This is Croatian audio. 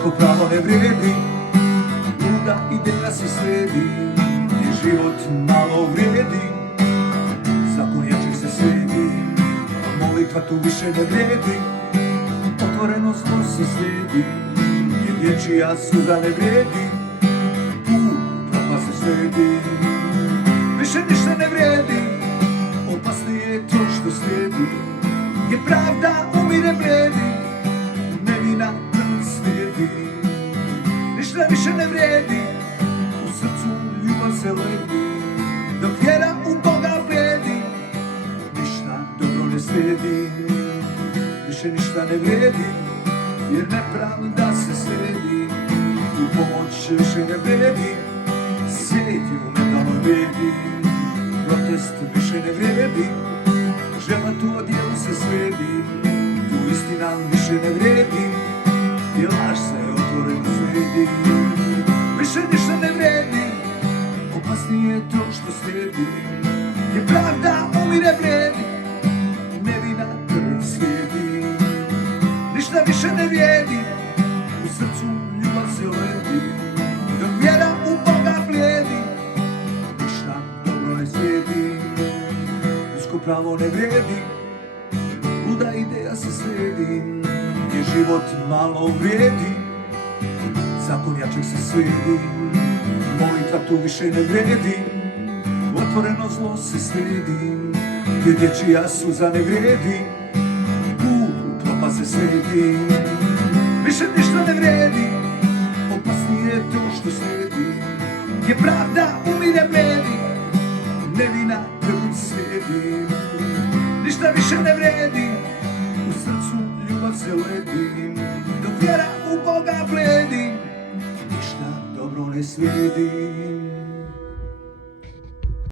ljudsko pravo ne vrijedi, luda ideja se slijedi, gdje život malo vrijedi, zakon jačeg se slijedi, molitva tu više ne vrijedi, otvoreno zlo se slijedi, gdje dječija suza ne vrijedi, propast se slijedi, više ništa ne vrijedi, opasnije je to što slijedi, gdje pravda umire blijedi, nevina krv slijedi, ništa više ne vrijedi, u srcu ljubav se ledi, dok vjera u Boga blijedi, ništa dobro ne slijedi, više ništa ne vrijedi, jer nepravda se slijedi, u pomoć više ne vrijedi, sjediti u metalnoj bijedi, protest više ne vrijedi, žena tu odjelu se slijedi, tu istina više ne vrijedi, i laž se otvoreno slijedi, više ništa ne vrijedi, opasnije je to što slijedi, gdje pravda umire blijedi, nevina krv slijedi, ništa više ne vrijedi, u srcu ljubav se ledi, dok vjera u Boga blijedi, ništa dobro ne slijedi, ljudsko pravo ne vrijedi, luda ideja se slijedi, gdje život malo vrijedi, zakon jačeg se slijedi, molitva tu više ne vrijedi, otvoreno zlo se slijedi, gdje dječija suza ne vrijedi, propast se slijedi, više ništa ne vrijedi, opasnije je to što slijedi, gdje pravda umire blijedi, nevina krv slijedi, ništa više ne vrijedi, u srcu ljubav se ledi, dok vjera u Boga blijedi, ništa dobro ne slijedi.